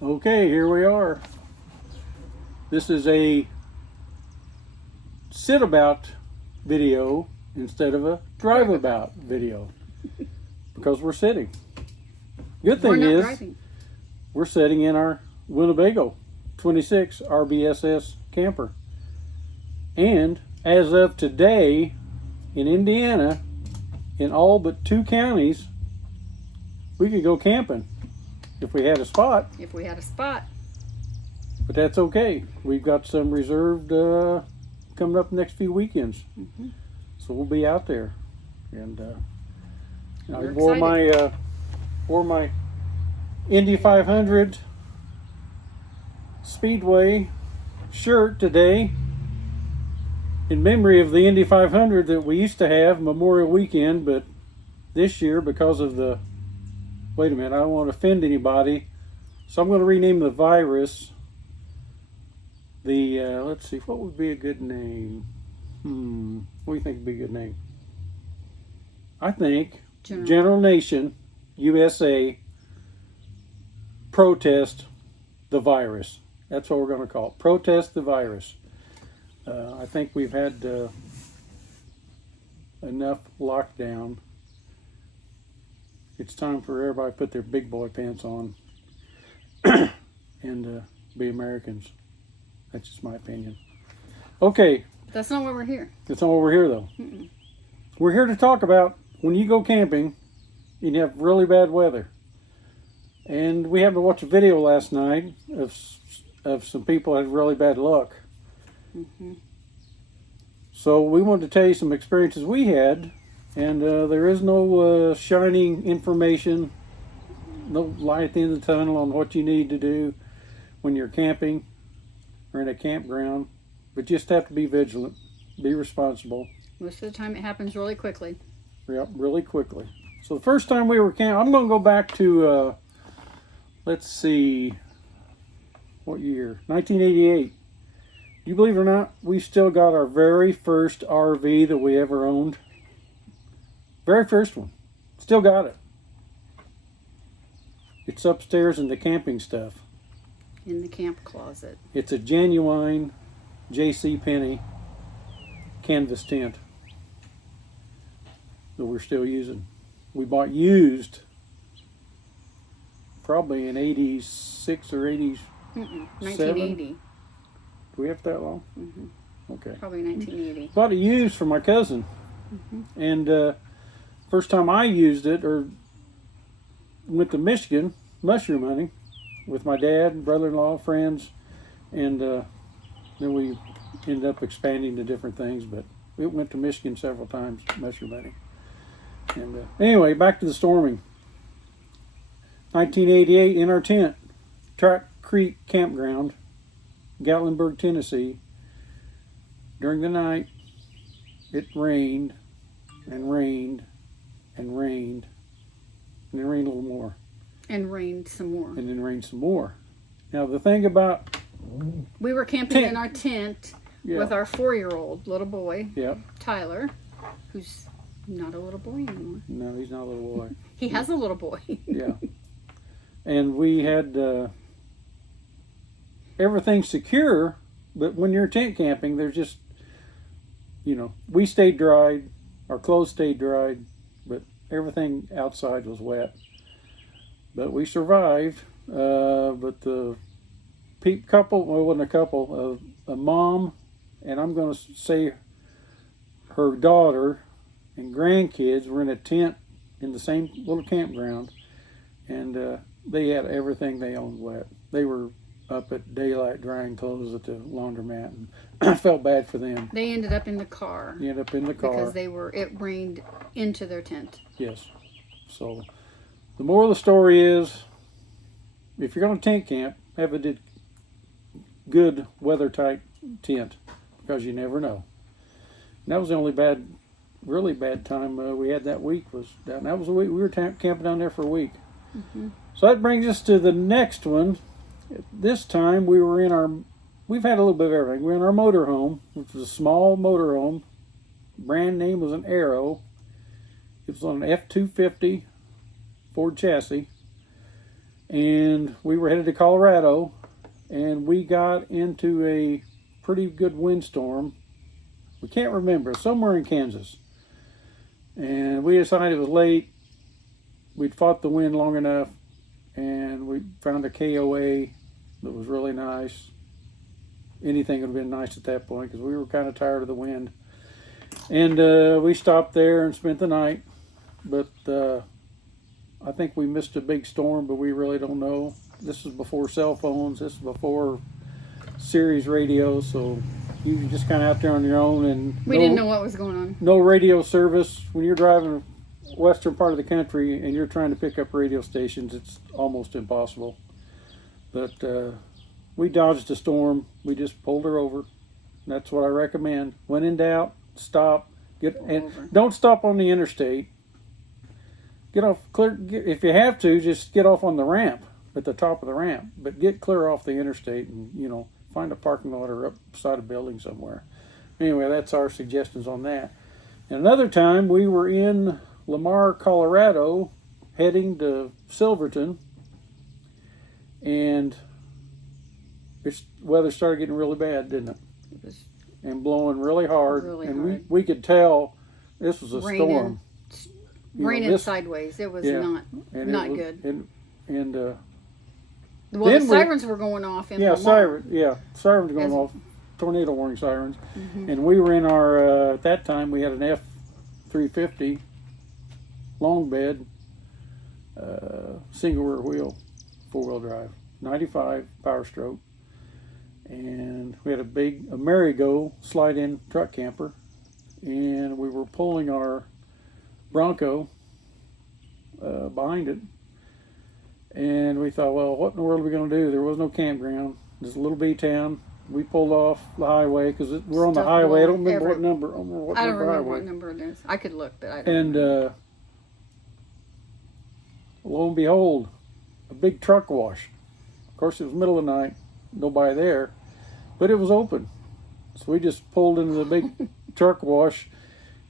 Okay, here we are. This is a sit about video instead of a drive about video because we're sitting. Good We're thing not is driving. we're sitting in our Winnebago 26 RBSS camper. And as of today in Indiana, in all but 2 counties, we could go camping if we had a spot. If we had a spot. But that's okay. We've got some reserved coming up next few weekends, so we'll be out there. And I We're wore my Indy 500 Speedway shirt today in memory of the Indy 500 that we used to have Memorial Weekend, but this year because of the wait a minute, I don't want to offend anybody, so I'm going to rename the virus. The let's see, what would be a good name? What do you think would be a good name? I think General Nation USA Protest the Virus. That's what we're going to call it. Protest the Virus. I think we've had enough lockdown. It's time for everybody to put their big boy pants on and be Americans. That's just my opinion. Okay. That's not why we're here. That's not why we're here, though. We're here to talk about when you go camping and you have really bad weather. And we happened to watch a video last night of some people that had really bad luck. So we wanted to tell you some experiences we had. And there is no shining information, no light at the end of the tunnel on what you need to do when you're camping or in a campground, but just have to be vigilant, be responsible. Most of the time it happens really quickly. Yep, really quickly. So the first time we were camping, I'm going to go back to, let's see, what year? 1988. Do you believe it or not, we still got our very first RV that we ever owned. Very first one. Still got it. It's upstairs in the camping stuff. In the camp closet. It's a genuine J.C. Penney canvas tent that we're still using. We bought used probably in 86 or 87. 1980. Do we have that long? Okay. Probably 1980. Bought it used for my cousin. And first time I used it or went to Michigan mushroom hunting with my dad, brother-in-law, friends, and then we ended up expanding to different things, but we went to Michigan several times mushroom hunting. And anyway, back to the storming. 1988 in our tent, Track Creek Campground, Gatlinburg, Tennessee. During the night, it rained and rained and rained, and then rained a little more. And rained some more. And then rained some more. Now the thing about we were camping in our tent yeah. with our 4-year-old little boy, yeah. Tyler, who's not a little boy anymore. No, he's not a little boy. He has a little boy. Yeah. And we had everything secure, but when you're tent camping, there's just, we stayed dried, our clothes stayed dried, but everything outside was wet. But we survived. But the couple, well, it wasn't a couple, a mom, and I'm going to say her daughter and grandkids were in a tent in the same little campground, and they had everything they owned wet. They were up at daylight drying clothes at the laundromat, and I felt bad for them. They ended up in the car. Because it rained into their tent. Yes. So the moral of the story is, if you're going to tent camp, have a good weather-tight tent, because you never know. And that was the only really bad time we had that week. That was the week we were camping down there for a week. So that brings us to the next one. This time we've had a little bit of everything. We were in our motorhome, which was a small motorhome. Brand name was an Arrow. It was on an F-250 Ford chassis. and we were headed to Colorado, and we got into a pretty good windstorm. We can't remember, somewhere in Kansas. And we decided it was late. We'd fought the wind long enough, and we found a KOA that was really nice. Anything would have been nice at that point because we were kind of tired of the wind. And we stopped there and spent the night. But I think we missed a big storm, but we really don't know. This was before cell phones. This was before Sirius radio, so you were just kind of out there on your own. And we didn't know what was going on. No radio service. When you're driving western part of the country and you're trying to pick up radio stations, it's almost impossible. But we dodged the storm. We just pulled her over. That's what I recommend. When in doubt, stop. Don't stop on the interstate. Get off clear. If you have to, just get off on the ramp at the top of the ramp. But get clear off the interstate and find a parking lot or upside a building somewhere. Anyway, that's our suggestions on that. And another time we were in Lamar, Colorado, heading to Silverton, and weather started getting really bad, didn't it? It was and blowing really hard. And hard. We could tell this was a storm. Raining sideways. It was not good. And the sirens were going off. Sirens going off. Tornado warning sirens. Mm-hmm. And we were in our at that time we had an F-350 long bed, single rear wheel, 4-wheel drive, 95 power stroke, and we had a Marigo slide-in truck camper, and we were pulling our Bronco behind it, and we thought, well, what in the world are we going to do? There was no campground. This little B town. We pulled off the highway because we're on the highway. I don't remember what number. I don't remember what number it is. I could look, but I don't. And lo and behold, a big truck wash. Of course, it was middle of the night, nobody there, but it was open. So we just pulled into the big truck wash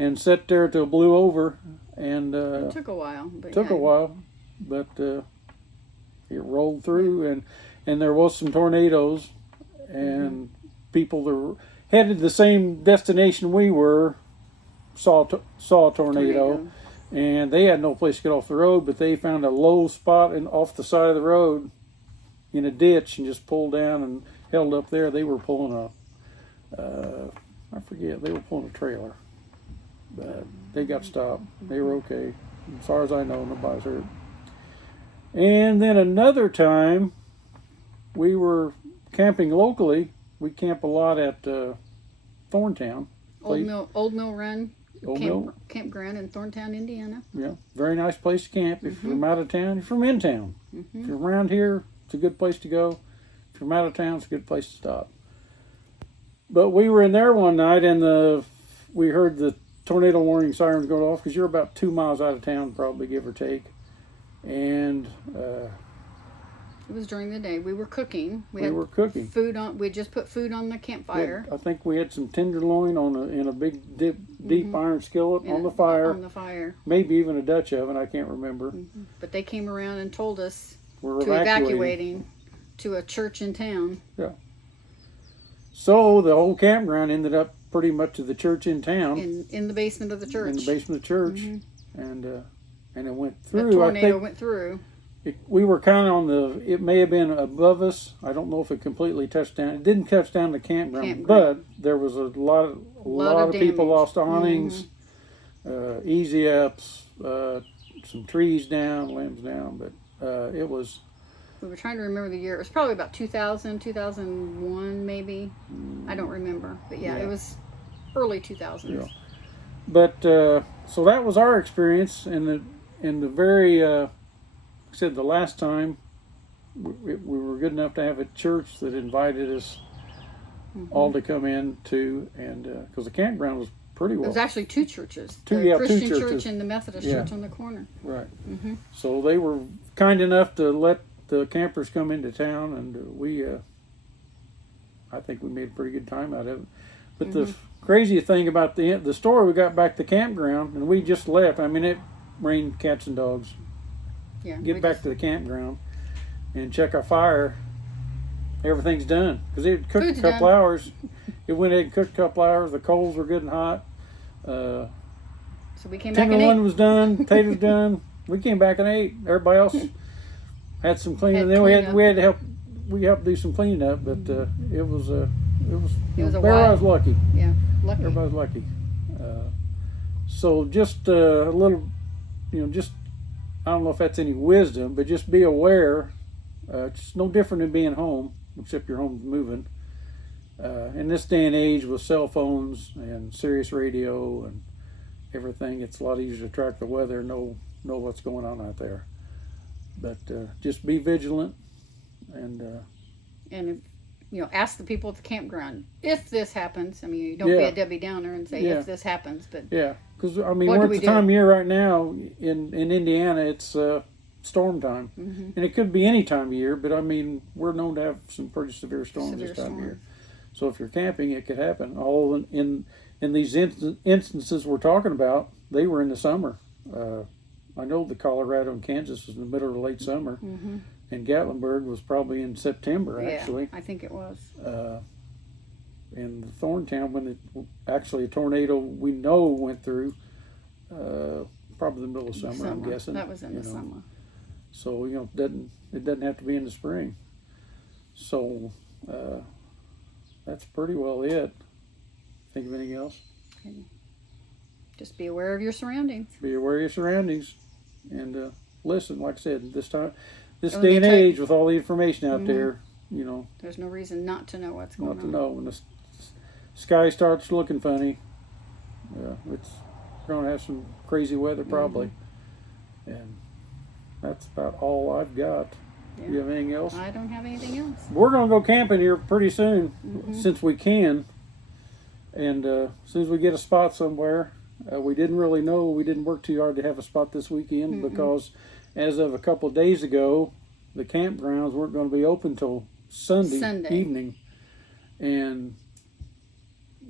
and sat there till it blew over. And it took a while. But it rolled through, and there was some tornadoes, and people that were headed the same destination we were saw a tornado. And they had no place to get off the road, but they found a low spot off the side of the road in a ditch and just pulled down and held up there. They were pulling they were pulling a trailer. But they got stopped. They were okay. As far as I know, nobody's hurt. And then another time, we were camping locally. We camp a lot at Thorntown. Old Mill Run. Campground in Thorntown, Indiana. Yeah, very nice place to camp. If you're from out of town, you're from in town. Mm-hmm. If you're around here, it's a good place to go. If you're from out of town, it's a good place to stop. But we were in there one night, and we heard the tornado warning sirens going off because you're about 2 miles out of town, probably, give or take. And it was during the day. We were cooking. We were cooking. Food on. We just put food on the campfire. I think we had some tenderloin in a big deep iron skillet on the fire. On the fire. Maybe even a Dutch oven. I can't remember. Mm-hmm. But they came around and told us we're evacuating to a church in town. Yeah. So the whole campground ended up pretty much to the church in town. In the basement of the church. In the basement of the church, and it went through. The tornado went through. We were kind of it may have been above us. I don't know if it completely touched down. It didn't touch down the campground, but there was a lot of people lost awnings, easy ups, some trees down, limbs down, but it was. We were trying to remember the year. It was probably about 2000, 2001 maybe. I don't remember, but it was early 2000s. Yeah. But so that was our experience in the very. Said the last time we were good enough to have a church that invited us all to come in too, and because the campground was pretty well. It was actually two churches: the Christian church and the Methodist church on the corner. Right. Mm-hmm. So they were kind enough to let the campers come into town, and we, I think we made a pretty good time out of it. But the crazy thing about the story, we got back to the campground, and we just left. I mean, it rained cats and dogs. Yeah, get back to the campground, and check our fire, everything's done. Because it cooked Food's a couple done. hours. It went ahead and cooked a couple hours. The coals were good and hot. So we came back and Tenderloin ate. was done. Potatoes done. We came back and ate. Everybody else had some cleaning. Had Then we had cleanup. to help. We helped do some cleaning up, but it was It was a everybody while. was lucky. Yeah, lucky. Everybody was lucky. So just a little, just I don't know if that's any wisdom, but just be aware. It's no different than being home, except your home's moving. In this day and age with cell phones and Sirius radio and everything, it's a lot easier to track the weather and know what's going on out there. But just be vigilant and And ask the people at the campground if this happens. I mean, don't be Yeah. a Debbie Downer and say Yeah. if this happens, but yeah, because I mean What do we're at we the do? time of year right now in Indiana. It's storm time, and it could be any time of year. But I mean we're known to have some pretty severe storms severe this time of year. storms. So if you're camping, it could happen. All in these instances we're talking about, they were in the summer. I know the Colorado and Kansas was in the middle of late summer, and Gatlinburg was probably in September actually. Yeah, I think it was. And Thorntown, when actually a tornado we know went through, probably the middle of summer, I'm guessing. That was in the summer. So it doesn't have to be in the spring. So that's pretty well it. Think of anything else? Just be aware of your surroundings. Be aware of your surroundings, and listen. Like I said, this When day they and tell you- age, with all the information out there, There's no reason not to know what's going not to on. know when the sky starts looking funny. It's going to have some crazy weather probably, and that's about all I've got. Yeah. You have anything else? I don't have anything else. We're going to go camping here pretty soon, since we can, and as soon as we get a spot somewhere. We didn't really know. We didn't work too hard to have a spot this weekend because, as of a couple of days ago, the campgrounds weren't going to be open till Sunday evening, and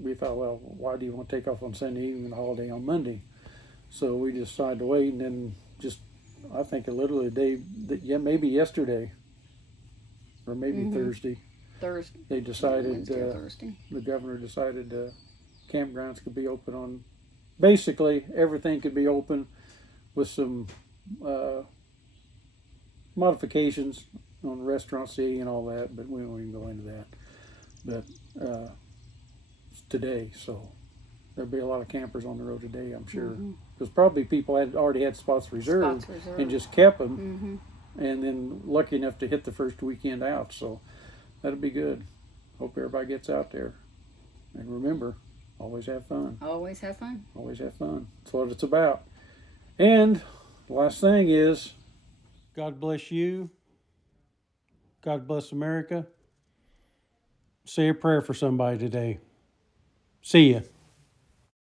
we thought, well, why do you want to take off on Sunday evening and a holiday on Monday? So we decided to wait, and then I think literally a day, maybe yesterday, or maybe Thursday, Thursday. they decided, Wednesday or Thursday. the governor decided campgrounds could be open on, basically everything could be open with some modifications on Restaurant City and all that, but we won't even go into that. But it's today, so there'll be a lot of campers on the road today, I'm sure, because probably people had already had spots reserved, and just kept them, and then lucky enough to hit the first weekend out. So that'll be good. Hope everybody gets out there, and remember, always have fun. Always have fun. Always have fun. That's what it's about. And the last thing is, God bless you. God bless America. Say a prayer for somebody today. See ya.